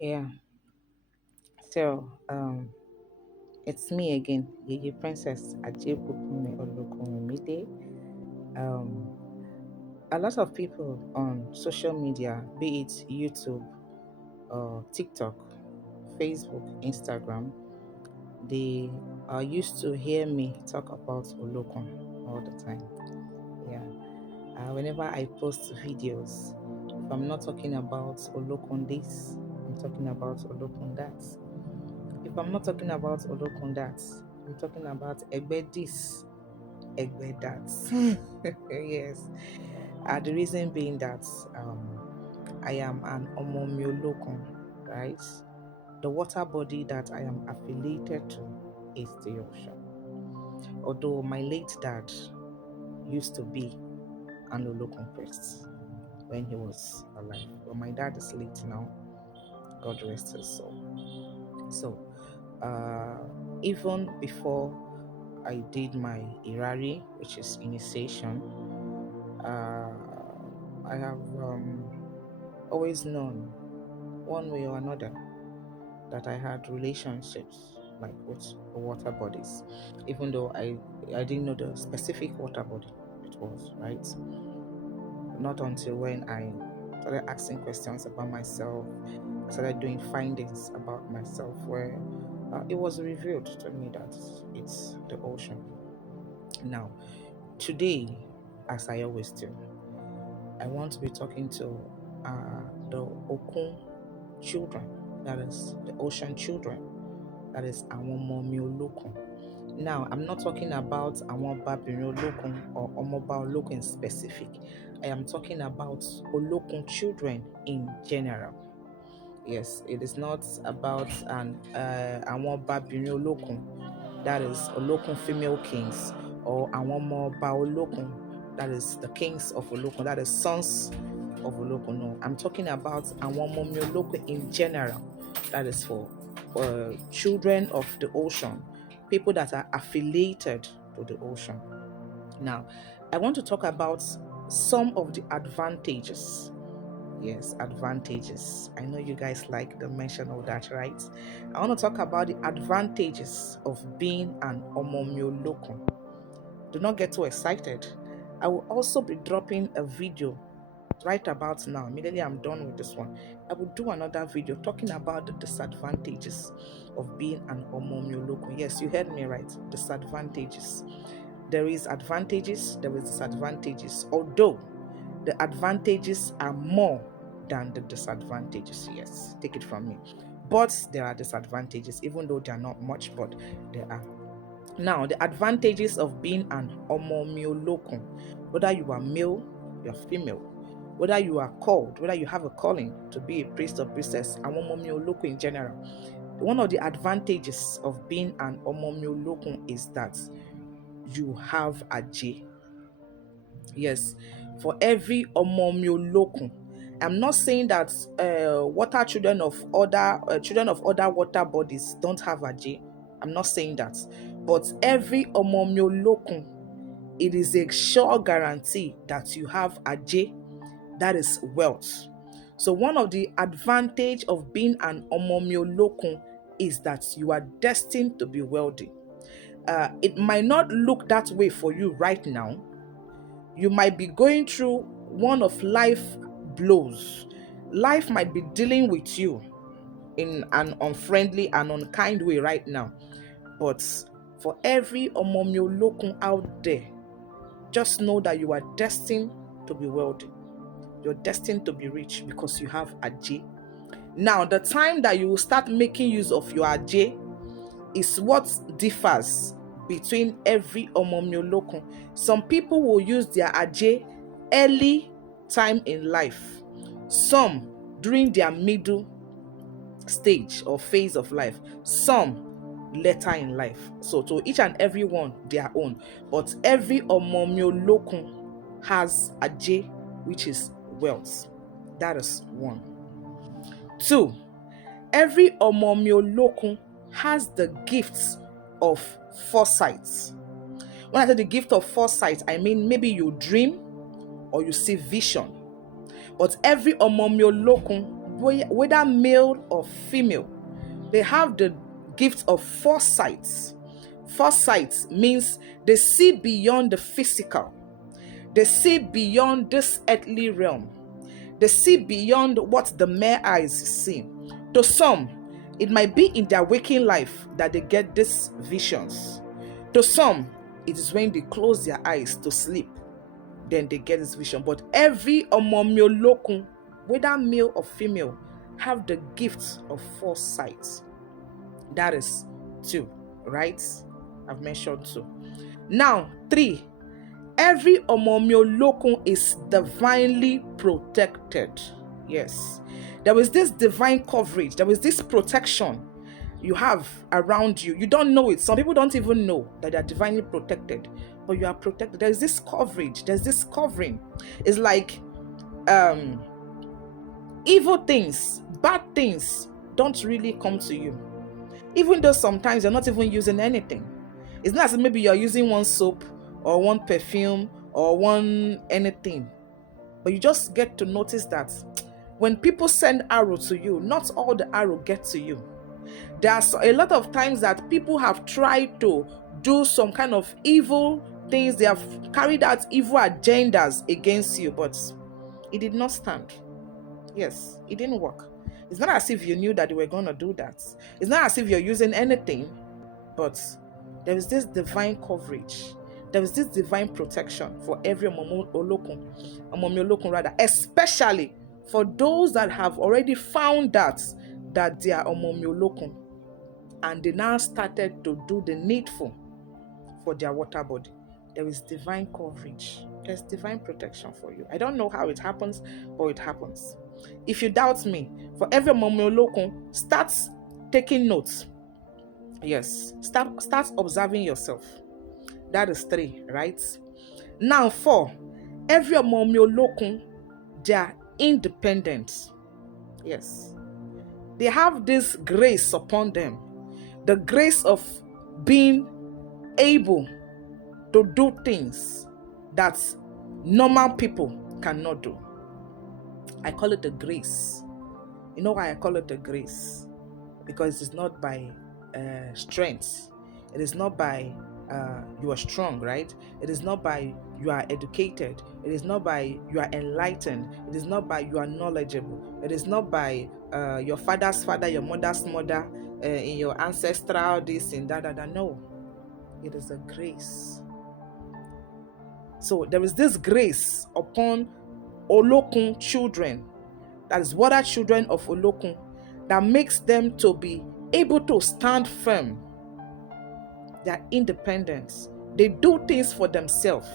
Yeah. So, it's me again, Yeye Princess Ajebukumi Olokun. Um, a lot of people on social media, be it YouTube or TikTok, Facebook, Instagram, they are used to hear me talk about Olokun all the time. Yeah. Whenever I post videos, if I'm not talking about Olokun this, I'm talking about Olokun that. If I'm not talking about Olokun that, I'm talking about Egbe this, Egbe that. Yes. The reason being that um, I am an Omoomi Olokun, right? The water body that I am affiliated to is the ocean. Although my late dad used to be an Olokun priest when he was alive, but my dad is late now. God rest his soul. So, even before I did my Irari, which is initiation, uh, I have always known one way or another that I had relationships like with the water bodies, even though I didn't know the specific water body it was, right? Not until when I started asking questions about myself, I started doing findings about myself where it was revealed to me that it's the ocean. Now, today, as I always do, I want to be talking to the Okun children, that is the ocean children, that is Omoomi Olokun. Now, I'm not talking about Babiri Olokun or Omoba Olokun in specific. I am talking about Olokun children in general. Yes, it is not about an Babiri Olokun, that is Olokun female kings, or Awomo Ba Olokun, that is the kings of Olokun, that is sons of Olokun. No, I'm talking about Awomo Olokun in general, that is for children of the ocean, people that are affiliated to the ocean. Now, I want to talk about some of the advantages. Yes, advantages. I know you guys like the mention of that, right? I want to talk about the advantages of being an Omoomi Olokun. Do not get too excited. I will also be dropping a video right about now. Immediately I'm done with this one, I will do another video talking about the disadvantages of being an Omoomi Olokun. Yes, you heard me right. Disadvantages. There is advantages, there is disadvantages. Although the advantages are more than the disadvantages. Yes, take it from me. But there are disadvantages, even though they are not much, but there are. Now, the advantages of being an Omoomi Olokun, whether you are male, you are female, whether you are called, whether you have a calling to be a priest or priestess, and Omoomi Olokun in general. One of the advantages of being an Omoomi Olokun is that you have a J. Yes, for every Omoomi Olokun. I'm not saying that water children of other water bodies don't have a J. I'm not saying that, but every Omoomi Olokun, it is a sure guarantee that you have a J, that is wealth. So one of the advantage of being an Omoomi Olokun is that you are destined to be wealthy. It might not look that way for you right now. You might be going through one of life blows. Life might be dealing with you in an unfriendly and unkind way right now. But for every Omoomi Olokun out there, just know that you are destined to be wealthy. You're destined to be rich because you have a J. Now, the time that you will start making use of your J is what differs between every Omoomi Olokun. Some people will use their Ajay early time in life, some during their middle stage or phase of life, some later in life. So to each and every one their own, but every Omoomi Olokun has Ajay, which is wealth. That is one. Two, every Omoomi Olokun has the gifts of foresight. When I say the gift of foresight, I mean maybe you dream or you see vision. But every Omoomi Olokun whether male or female, they have the gift of foresight. Foresight means they see beyond the physical. They see beyond this earthly realm. They see beyond what the mere eyes see. To some, it might be in their waking life that they get these visions. To some, it is when they close their eyes to sleep, then they get this vision. But every Omoomi Olokun, whether male or female, have the gift of foresight. That is 2, right? I've mentioned 2. Now, 3. Every Omoomi Olokun is divinely protected. Yes. There is this divine coverage. There is this protection you have around you. You don't know it. Some people don't even know that they are divinely protected, but you are protected. There is this coverage. There's this covering. It's like evil things, bad things don't really come to you. Even though sometimes you're not even using anything. It's not as if maybe you're using one soap or one perfume or one anything. But you just get to notice that when people send arrow to you, not all the arrow get to you. There are a lot of times that people have tried to do some kind of evil things. They have carried out evil agendas against you, but it did not stand. Yes, it didn't work. It's not as if you knew that they were going to do that. It's not as if you're using anything, but there is this divine coverage. There is this divine protection for every Omoomi Olokun rather, especially for those that have already found that they are Omoomi Olokun, and they now started to do the needful for their water body. There is divine coverage. There's divine protection for you. I don't know how it happens, but it happens. If you doubt me, for every Omoomi Olokun, start taking notes. Yes, start observing yourself. That is 3, right? Now 4, every Omoomi Olokun, they are independent. Yes, they have this grace upon them, the grace of being able to do things that normal people cannot do. I call it the grace. You know why I call it the grace? Because it is not by strength. It is not by you are strong, right? It is not by you are educated. It is not by you are enlightened. It is not by you are knowledgeable. It is not by your father's father, your mother's mother, in your ancestral this and that. No, it is a grace. So there is this grace upon Olokun children, that is water children of Olokun, that makes them to be able to stand firm. They are independent. They do things for themselves.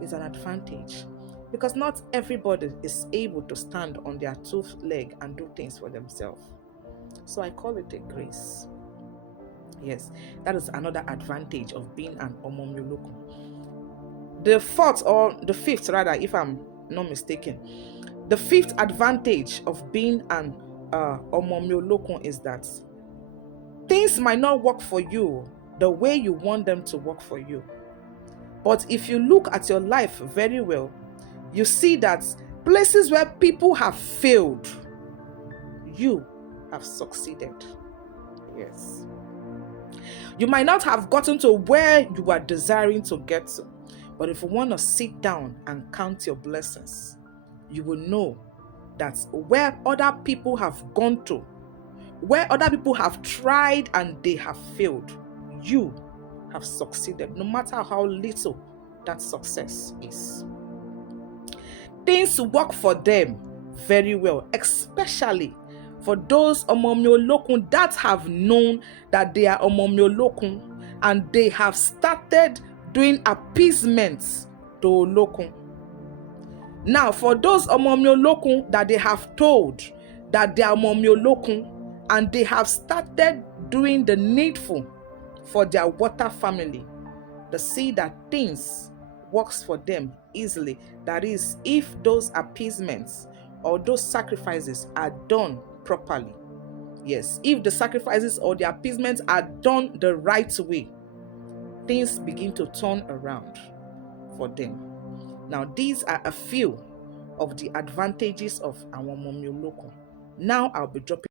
It's an advantage, because not everybody is able to stand on their 2 legs and do things for themselves. So I call it a grace. Yes, that is another advantage of being an Omoomi Olokun. The 4th, or the 5th rather, if I'm not mistaken, the 5th advantage of being an Omoomi Olokun is that things might not work for you the way you want them to work for you. But if you look at your life very well, you see that places where people have failed, you have succeeded. Yes. You might not have gotten to where you are desiring to get to, but if you want to sit down and count your blessings, you will know that where other people have gone to, where other people have tried and they have failed, you have succeeded, no matter how little that success is. Things work for them very well, especially for those Omoomi Olokun that have known that they are Omoomi Olokun and they have started doing appeasements to Olokun. Now, for those Omoomi Olokun that they have told that they are Omoomi Olokun and they have started doing the needful for their water family, they see that things works for them easily. That is, if those appeasements or those sacrifices are done properly. Yes, if the sacrifices or the appeasements are done the right way, things begin to turn around for them. Now, these are a few of the advantages of our Omoomi Olokun. Now I'll be dropping